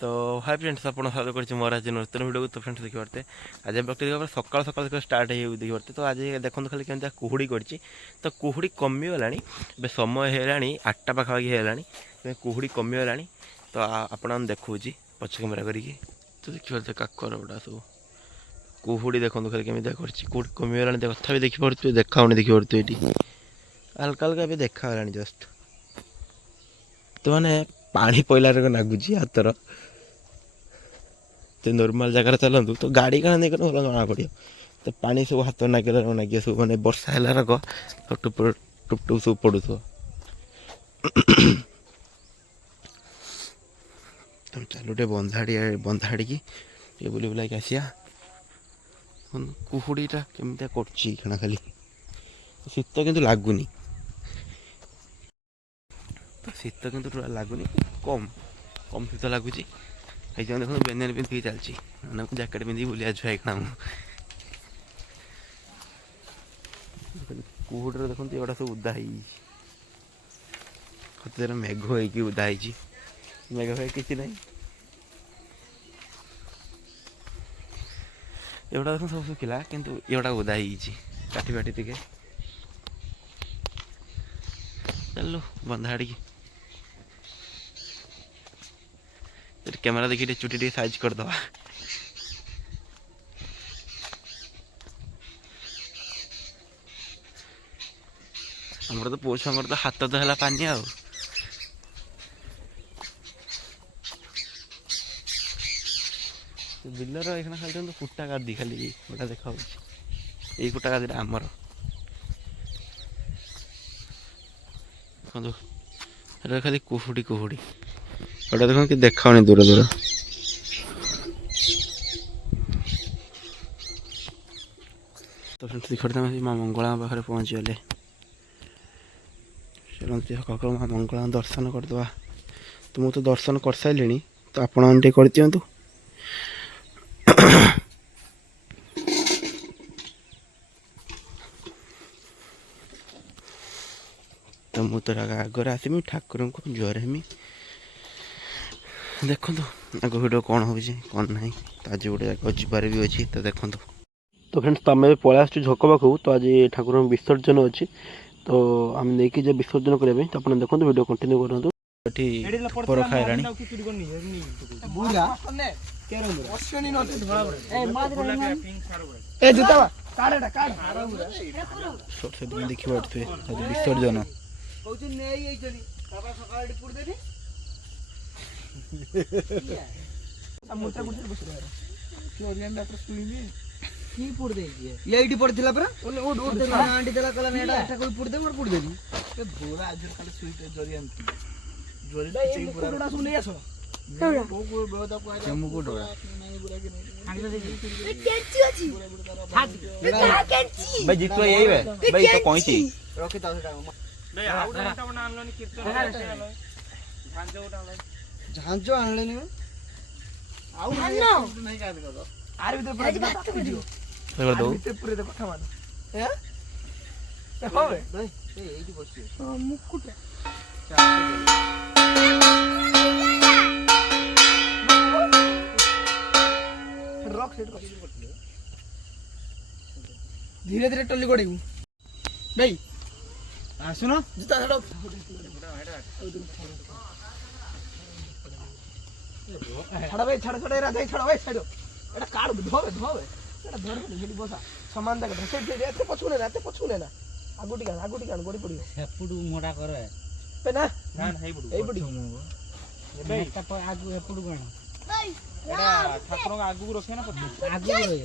तो hi friends आप स्वागत कर मोर आज नूतन वीडियो तो फ्रेंड्स देखी पारते आज व्यक्ति देखा सकाल सकाल स्टार्ट हो देखी पारते तो आज देखो खाली केमती कुहुड़ी कर तो कुहुड़ी कमिगला समय है 8टा पाखापाखि है कुहुड़ी कमिगला तो आपण देखा पछ कैमेरा करके तो देखी पारे काकर गुड़ा सब कुहुड़ी देखो खाली केमी कुहुड़ी कमिगला तथा भी देखिए देखा देखी पारे ये हल्का हल्का भी देखा जस्ट तो मैंने पानी पईला नागुची हाथर तो नॉर्मल जगह चलतु तो गाड़ी का नहीं भल जना पड़ तो पानी सब हाथ नागे सब मैंने वर्षा है रग टुप टुप टुप सब पड़ू तो चलो टे बंधाड़ी की बुले बुलाक आसिया कुहुड़ीटा केमती कर खाली शीत किंतु लगुनि तो शीत किंतु लगुनि कम कम शीत लगुच देखो बेनियन पिंधिक चलती जैकेट पिंधिक बुलिया छुआ खाना कुहुड़ी देखो एगुड़ा सब उदा हो मेघ हो उदा मेघ हो कि ना एगुड़ा देखो सब सुखिला किंतु एगुड़ा उदा काटी बाटी टे चलो बंधाड़ी कैमरा देखिए चुटी टे साइज करदे हमर तो पुओ छुआ तो हाथ तो है पानी आ बिलर ये खाली कुटा गादी खाली गोटा देखा यही कुटा गादी आमर देखो खाली कुहुड़ी कुहुड़ी गोटा देखो कि देखा दूर दूर तो फ्रेंड्स देखते माँ मंगला पाखे पहुँची गले चलते सकाल माँ मंगला दर्शन करदे तो मुझे तो दर्शन कर सारे तो आपण कर दिंतु तो मुझे तो आगर आसमी ठाकुर को जुआर हेमी देखो आग भिडियो कौन हो कौन ना तो आज गोटे जगह जबार भी अच्छी तो देखो तो फ्रेंड्स तुम भी पलि आस झक पाखु तो आज ठाकुर विसर्जन अच्छी तो आम नहीं जब विसर्जन करने तो आप देखो वीडियो कंटिन्यू करूँ पर खाइलानी देखी पारे विसर्जन ये पड़ता परा आंटी देला कला नेडा एटा कोई पुड़ दे मोर पुड़ देनी ए भोला आज खाली स्वीट जरियन जरी चेई पूरा सुन ले आसो को बेदा को जम्मू को डोरा कैंची अछि कैंची भाई जितो यही बे भाई तो कोइची रखि ता सेटा भाई आउटा बना आनलोनी कीर्तन झांजो आनले नि आउ नहीं का दो आर भीतर पूरा बात वीडियो कर दो भीतर पूरे तो कथा मान ए देखो बे ए एठी बसि हां मुकुटा रॉक सेट कर धीरे धीरे टल्ली कोडे भाई आ सुनो जूता छाड़ो छाड़ भाई छाड़ छाड़ राधे छाड़ भाई छाड़ो एटा काट धोबे धोबे एटा धर हेडी बसा समान दाग धसे एते पछुने ना आगुटी कान गोडी पडियो हेपुडू मोडा करे पे ना हेई पडी ए एटा आगु हेपुडू कोन एटा ठाकुर का आगु रखे ना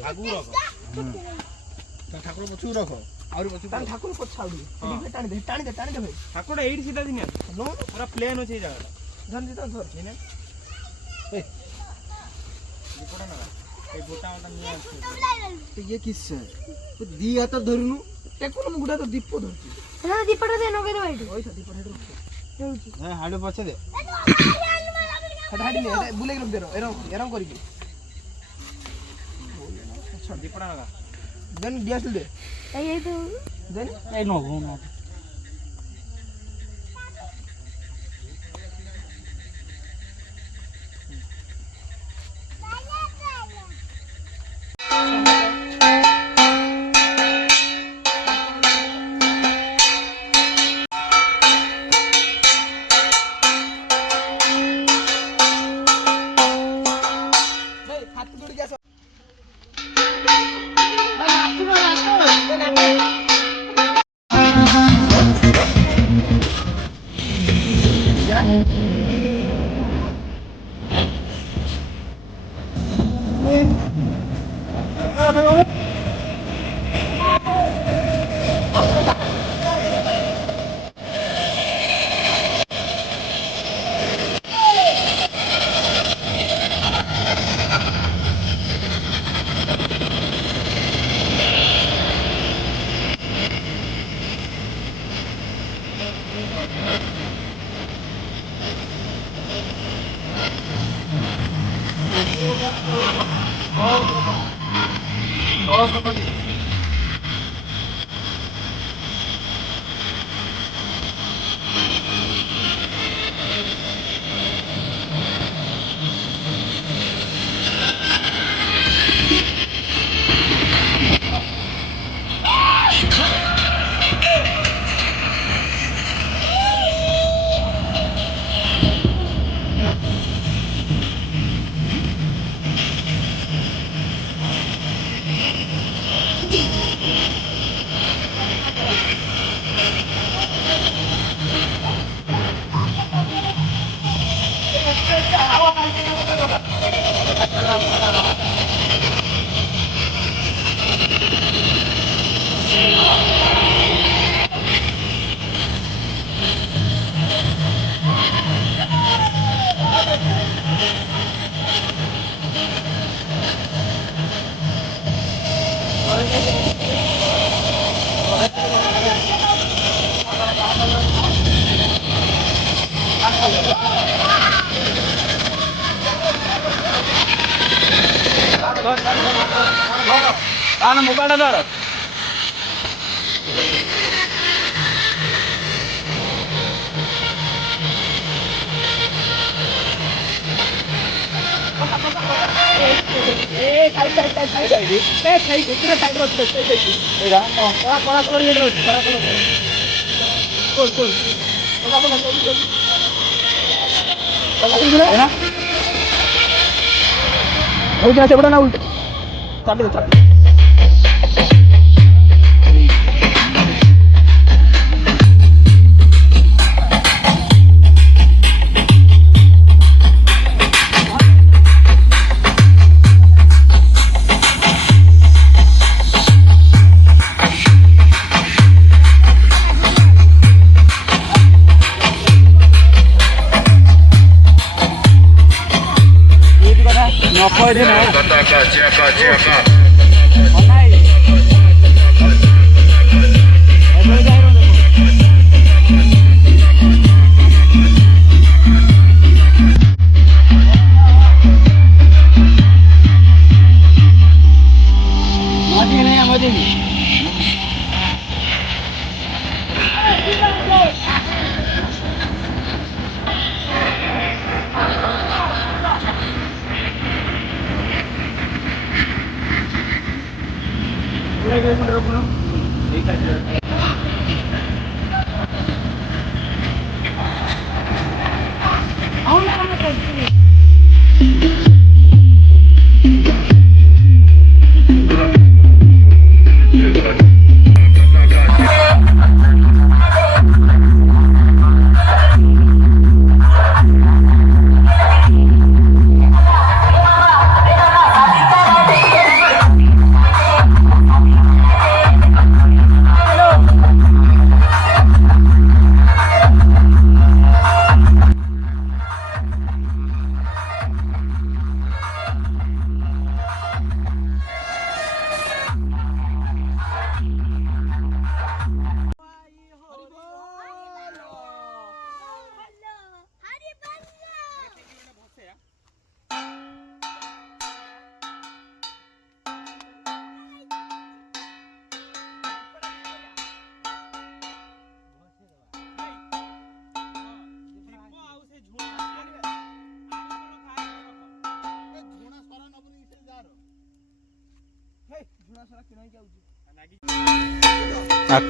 आगु रख ता ठाकुर पछु रखो और पछु ता ठाकुर पछाउडी एडी टाणी दे भाई ठाकुर एडी सीधा दिने नो पूरा प्लेन होची जागा धन दिता धर हेने ए दिपडा ना ए गोटा वाटा निया तो ये किससे तो दी हाथ धरनु टेकुन मुगुडा तो दीप धरती ना दीपडा दे नगे भाई ओइ दीपडा रख ए हाडो पछे दे हाडी ले बुले रख दे रो एरम करी के अच्छा दीपडा लगा देन गैस दे ए तो देन ए नो नो মোবাইলটা ধর সেপটা না উল্টে চাপে চাপে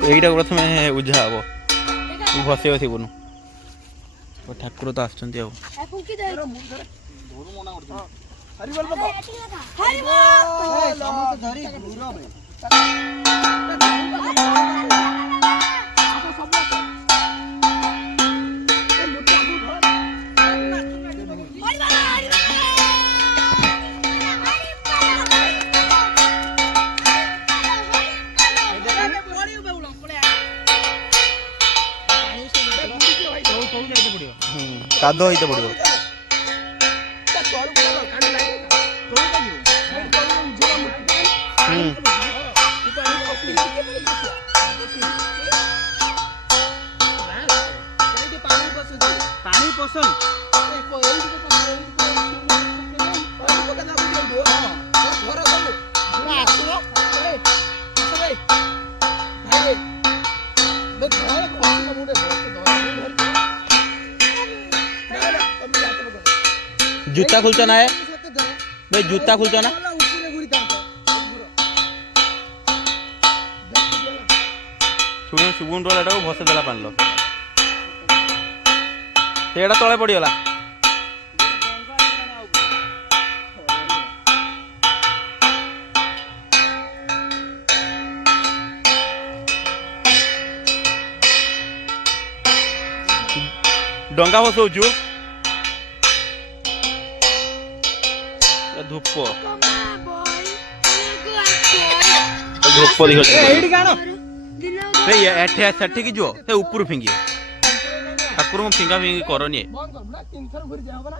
এইটা প্রথমে উঝা হব ভসে বসিবনু ঠাকুর তো আসছেন ଆଉ କାଦ ହେଇତେ ପଡ଼ିବ ପାଣି ପସନ୍ଦ জুতা খুলছ না এ ভাই জুতা খুলছ না ସୁଗୁଣ୍ଡ ଏଟାକୁ ଭସେଇ ଦେଲା ପାଣିଲ ସେଇଟା ତଳେ ପଡ଼ିଗଲା ଡଙ୍ଗା ଭସଉଛୁ ଧୂପ ଧୂପ ଏଇଠି କାଣ ଏଠି ସେଠିକି ଯିବ ସେ ଉପରୁ ଫିଙ୍ଗି ଠାକୁରଙ୍କୁ ଫିଙ୍ଗା ଫିଙ୍ଗି କରନି ବନ୍ଦ କର ନା 3 ଥର ଘୁରି ଯା ହବ ନା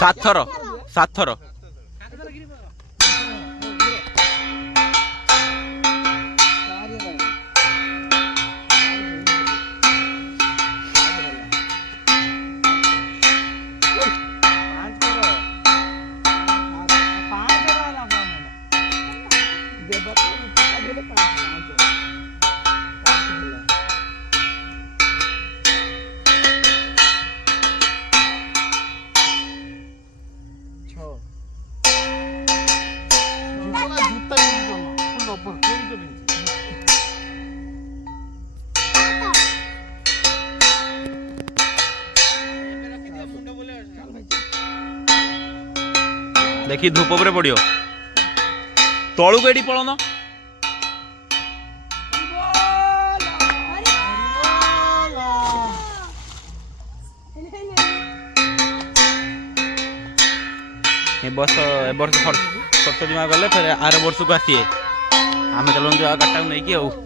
ସାତ ଥର ଦେଖି ଧୂପ ଉପରେ ପଡ଼ିବ ତଳକୁ ଏଠି ପଳନ ଏ ବର୍ଷ ସରସ୍ୱତୀ ମା ଗଲେ ଫେରେ ଆର ବର୍ଷକୁ ଆସିବେ ଆମେ ଚାଲନ୍ତୁ ଆଉ ଗାଟାକୁ ନେଇକି ଆଉ